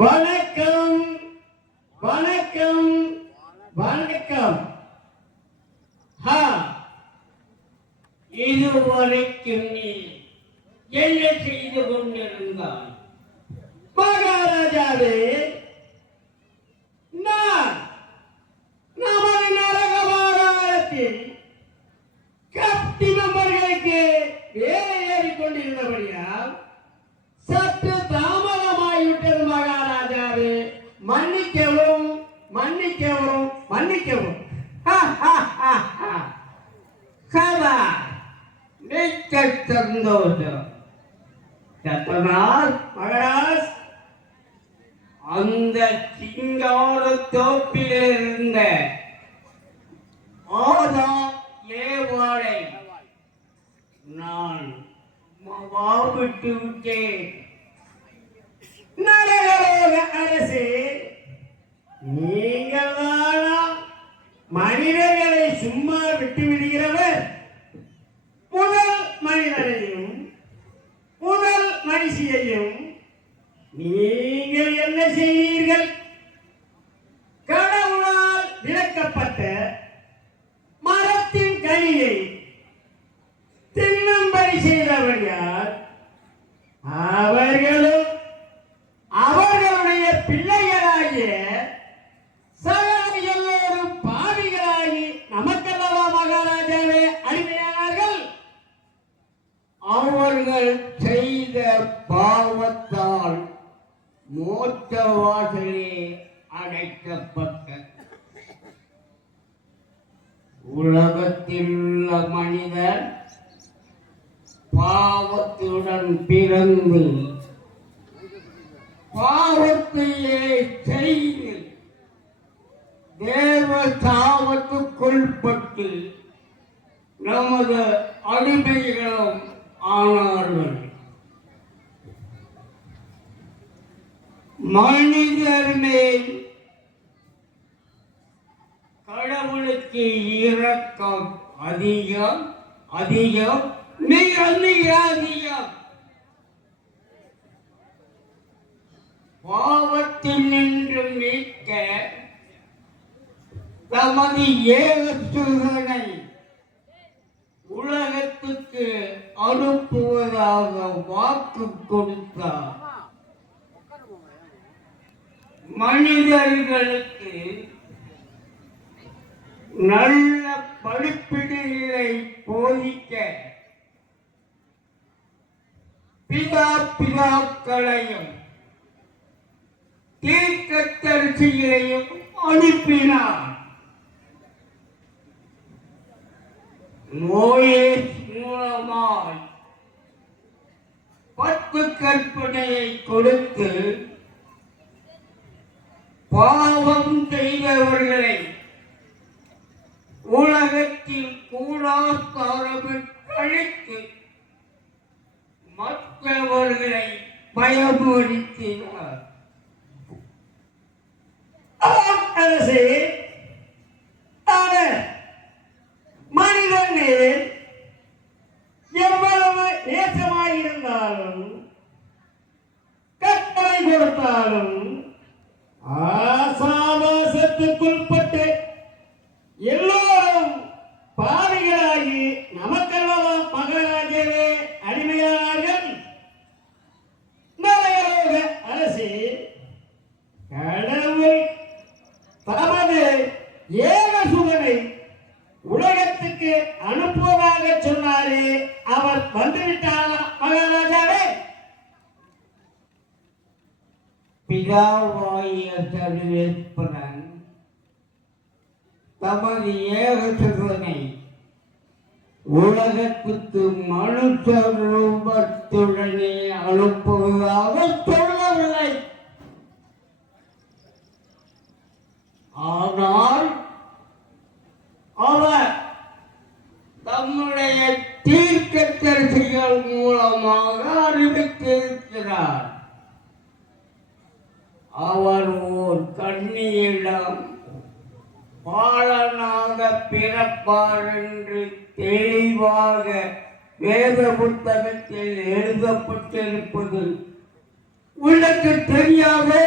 வணக்கம் வணக்கம் வணக்கம். இதுவரைக்கும் நீ என்ன செய்து கொண்டிருந்தாய் மகாராஜாவே? நான் நமது நரகமாகாரத்தில் கப்டி நம்பர்களுக்கு வேலை ஏறிக் கொண்டிருந்தபடியால் சற்று தாமதமாகிவிட்டது மகாராஜாவே. மன்னிக்கவும் மன்னிக்கவும் மன்னிக்கவும். கதா மிக்க சந்தோஷம். சத்தனால் மகராஜ், அந்த சிங்கார தோப்பில் இருந்த ஆதா ஏவாளை நான் வாவிட்டு விட்டேன். நரகலோக அரசே, நீங்கள் தானா மனிதர்களை சும்மா விட்டு விடுகிறவர்? முதல் மனிதனையும் முதல் மனுஷியையும் நீங்கள் என்ன செய்வீர்கள்? கடவுளால் விளக்கப்பட்ட மரத்தின் கனியை தின்னும்படி செய்தவர் யார்? அவர்களும் அவர்களுடைய பிள்ளைகளாகிய சகல எல்லோரும் பாவிகளாகி நமக்கல்லவா மகாராஜாவே அடிமையானார்கள். அவர்கள் செய்த பாவத்தால் மோட்ச வாசலே அடைக்கப்பட்ட உலகத்தில் உள்ள மனிதர் பாவத்துடன் பிறந்து பாவத்தையே செய்து தேவ சாபத்துக்குள்பட்டு நமது அடிமைகளும் ஆனார்கள். மனிதர் மேல் கடவுளுக்கு இரக்கம் அதிகம் அதிகம், மிக மிக அதிகம். பாவத்தில் நின்று மீட்க தமது ஏகசுதனை உலகத்துக்கு அனுப்புவதாக வாக்கு கொடுத்தார். மனிதர்களுக்கு நல்ல படிப்பினைகளை போதிக்க பிதாக்களையும் தீர்க்கதரிசிகளையும் அனுப்பினார். மோசே மூலமாய் 10 கற்பனையை கொடுத்து பாவம் செய்தவர்களை உலகத்தில் கூடாஸ்தாரம் கழித்து மற்றவர்களை பயமுறுத்தினார். அரசே, மனிதன் எவ்வளவு நேசமாயிருந்தாலும் கட்டளை கொடுத்தாலும் ஆசாபாசத்துக்குள்பட்டு எல்லோரும் பாவிகளாகி நமக்கல்லவா மகாராஜாவே அடிமையானார்கள். நரகலோக அரசே, கடவுள் தமது ஏகசுதனை உலகத்துக்கு அனுப்புவதாக சொன்னாரே, அவர் வந்துவிட்டாரா மகாராஜாவே? பிதாவாகிய சர்வேஸ்வரன் தமது ஏகசுதனை உலகத்துக்கு மனுஷ ரூபத்துடனே அனுப்புவதாக சொல்லவில்லை. ஆனால் அவர் தம்முடைய தீர்க்கதரிசிகள் மூலமாக அறிவித்திருக்கிறார். அவர் ஓர் கன்னியிடம் பாலனாக பிறப்பார் என்று தெளிவாக வேத புத்தகத்தில் எழுதப்பட்டிருப்பது உனக்கு தெரியாதோ